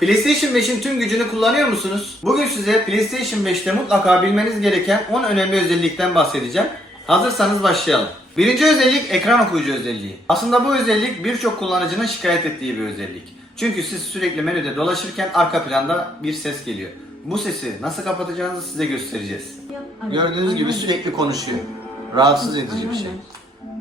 PlayStation 5'in tüm gücünü kullanıyor musunuz? Bugün size PlayStation 5'te mutlaka bilmeniz gereken 10 önemli özellikten bahsedeceğim. Hazırsanız başlayalım. Birinci özellik ekran okuyucu özelliği. Aslında bu özellik birçok kullanıcının şikayet ettiği bir özellik. Çünkü siz sürekli menüde dolaşırken arka planda bir ses geliyor. Bu sesi nasıl kapatacağınızı size göstereceğiz. Gördüğünüz gibi sürekli konuşuyor. Rahatsız edici bir şey.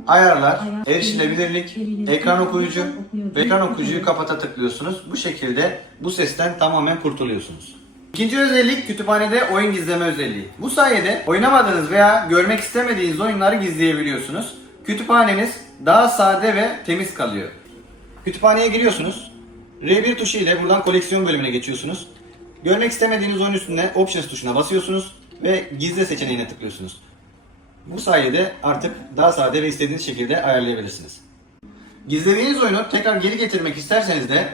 Ayarlar, erişilebilirlik, ekran okuyucu ve ekran okuyucuyu kapata tıklıyorsunuz. Bu şekilde bu sesten tamamen kurtuluyorsunuz. İkinci özellik kütüphanede oyun gizleme özelliği. Bu sayede oynamadığınız veya görmek istemediğiniz oyunları gizleyebiliyorsunuz. Kütüphaneniz daha sade ve temiz kalıyor. Kütüphaneye giriyorsunuz. R1 tuşu ile buradan koleksiyon bölümüne geçiyorsunuz. Görmek istemediğiniz oyun üstünde Options tuşuna basıyorsunuz ve gizle seçeneğine tıklıyorsunuz. Bu sayede artık daha sade ve istediğiniz şekilde ayarlayabilirsiniz. Gizlediğiniz oyunu tekrar geri getirmek isterseniz de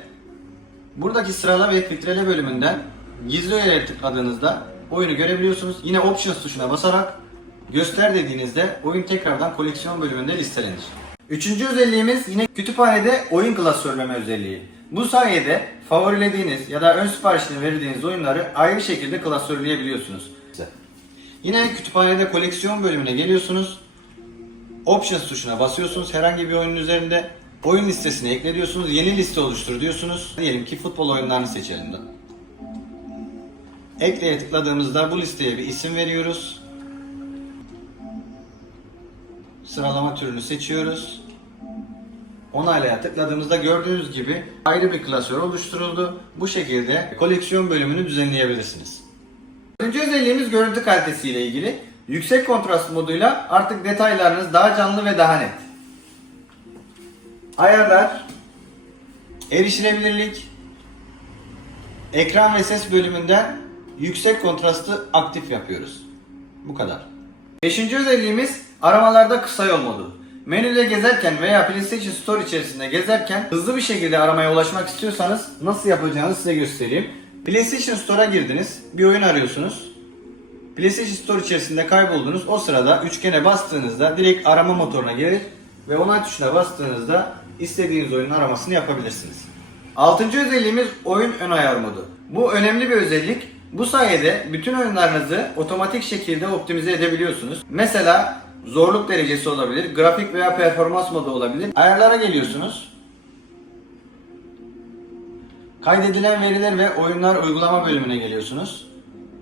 buradaki sırala ve filtrele bölümünden gizli öğeleri tıkladığınızda oyunu görebiliyorsunuz. Yine Options tuşuna basarak göster dediğinizde oyun tekrardan koleksiyon bölümünde listelenir. Üçüncü özelliğimiz yine kütüphanede oyun klasörleme özelliği. Bu sayede favorilediğiniz ya da ön siparişini verdiğiniz oyunları ayrı şekilde klasörleyebiliyorsunuz. Yine kütüphanede koleksiyon bölümüne geliyorsunuz. Options tuşuna basıyorsunuz herhangi bir oyunun üzerinde. Oyun listesine ekliyorsunuz. Yeni liste oluştur diyorsunuz. Diyelim ki futbol oyunlarını seçelim de. Ekleye tıkladığımızda bu listeye bir isim veriyoruz. Sıralama türünü seçiyoruz. Onaylaya tıkladığımızda gördüğünüz gibi ayrı bir klasör oluşturuldu. Bu şekilde koleksiyon bölümünü düzenleyebilirsiniz. Dördüncü özelliğimiz görüntü kalitesi ile ilgili. Yüksek kontrast moduyla artık detaylarınız daha canlı ve daha net. Ayarlar, erişilebilirlik, ekran ve ses bölümünden yüksek kontrastı aktif yapıyoruz. Bu kadar. Beşinci özelliğimiz aramalarda kısa yol modu. Menüde gezerken veya PlayStation Store içerisinde gezerken hızlı bir şekilde aramaya ulaşmak istiyorsanız nasıl yapacağınızı size göstereyim. PlayStation Store'a girdiniz, bir oyun arıyorsunuz. PlayStation Store içerisinde kayboldunuz. O sırada üçgene bastığınızda direkt arama motoruna gelir ve onay tuşuna bastığınızda istediğiniz oyunun aramasını yapabilirsiniz. Altıncı özelliğimiz oyun ön ayar modu. Bu önemli bir özellik. Bu sayede bütün oyunlarınızı otomatik şekilde optimize edebiliyorsunuz. Mesela zorluk derecesi olabilir, grafik veya performans modu olabilir. Ayarlara geliyorsunuz. Kaydedilen veriler ve oyunlar uygulama bölümüne geliyorsunuz.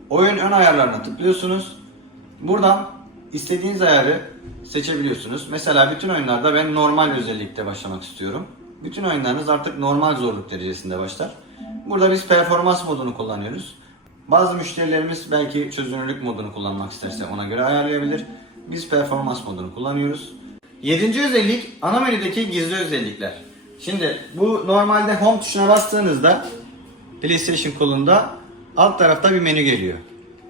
Oyun ön ayarlarına tıklıyorsunuz. Buradan istediğiniz ayarı seçebiliyorsunuz. Mesela bütün oyunlarda ben normal özellikte başlamak istiyorum. Bütün oyunlarınız artık normal zorluk derecesinde başlar. Burada biz performans modunu kullanıyoruz. Bazı müşterilerimiz belki çözünürlük modunu kullanmak isterse ona göre ayarlayabilir. Biz performans modunu kullanıyoruz. Yedinci özellik ana menüdeki gizli özellikler. Şimdi bu normalde home tuşuna bastığınızda PlayStation kolunda alt tarafta bir menü geliyor.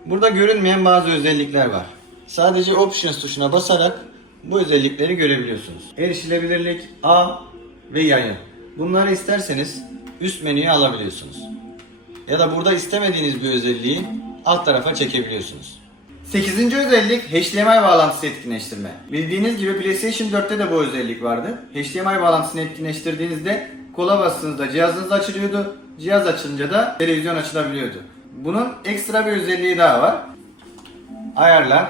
Burada görünmeyen bazı özellikler var. Sadece Options tuşuna basarak bu özellikleri görebiliyorsunuz. Erişilebilirlik, A ve yayın. Bunları isterseniz üst menüye alabiliyorsunuz. Ya da burada istemediğiniz bir özelliği alt tarafa çekebiliyorsunuz. 8. özellik HDMI bağlantısı etkinleştirme. Bildiğiniz gibi PlayStation 4'te de bu özellik vardı. HDMI bağlantısını etkinleştirdiğinizde kola bastığınızda cihazınız açılıyordu. Cihaz açılınca da televizyon açılabiliyordu. Bunun ekstra bir özelliği daha var. Ayarlar,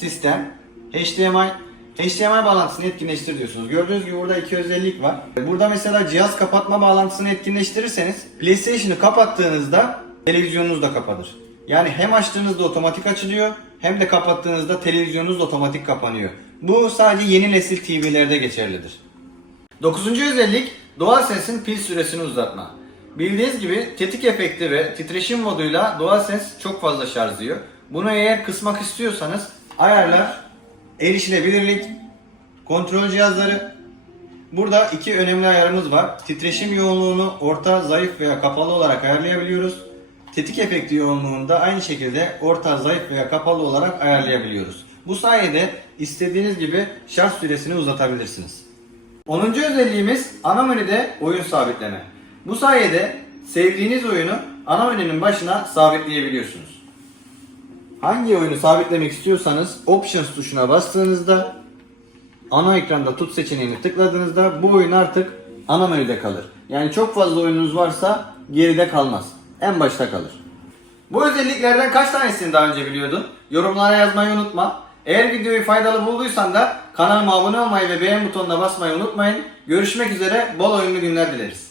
sistem, HDMI, HDMI bağlantısını etkinleştir diyorsunuz. Gördüğünüz gibi burada iki özellik var. Burada mesela cihaz kapatma bağlantısını etkinleştirirseniz PlayStation'ı kapattığınızda televizyonunuz da kapatır. Yani hem açtığınızda otomatik açılıyor hem de kapattığınızda televizyonunuz otomatik kapanıyor. Bu sadece yeni nesil TV'lerde geçerlidir. Dokuzuncu özellik DualSense'in pil süresini uzatma. Bildiğiniz gibi tetik efekti ve titreşim moduyla DualSense çok fazla şarjlıyor. Bunu eğer kısmak istiyorsanız ayarlar, erişilebilirlik, kontrol cihazları. Burada iki önemli ayarımız var. Titreşim yoğunluğunu orta, zayıf veya kapalı olarak ayarlayabiliyoruz. Tetik efekti yoğunluğunu da aynı şekilde orta, zayıf veya kapalı olarak ayarlayabiliyoruz. Bu sayede istediğiniz gibi şarj süresini uzatabilirsiniz. 10. özelliğimiz ana menüde oyun sabitleme. Bu sayede sevdiğiniz oyunu ana menünün başına sabitleyebiliyorsunuz. Hangi oyunu sabitlemek istiyorsanız Options tuşuna bastığınızda ana ekranda tut seçeneğini tıkladığınızda bu oyun artık ana menüde kalır. Yani çok fazla oyununuz varsa geride kalmaz. En başta kalır. Bu özelliklerden kaç tanesini daha önce biliyordun? Yorumlara yazmayı unutma. Eğer videoyu faydalı bulduysan da kanalıma abone olmayı ve beğen butonuna basmayı unutmayın. Görüşmek üzere, bol oyunlu günler dileriz.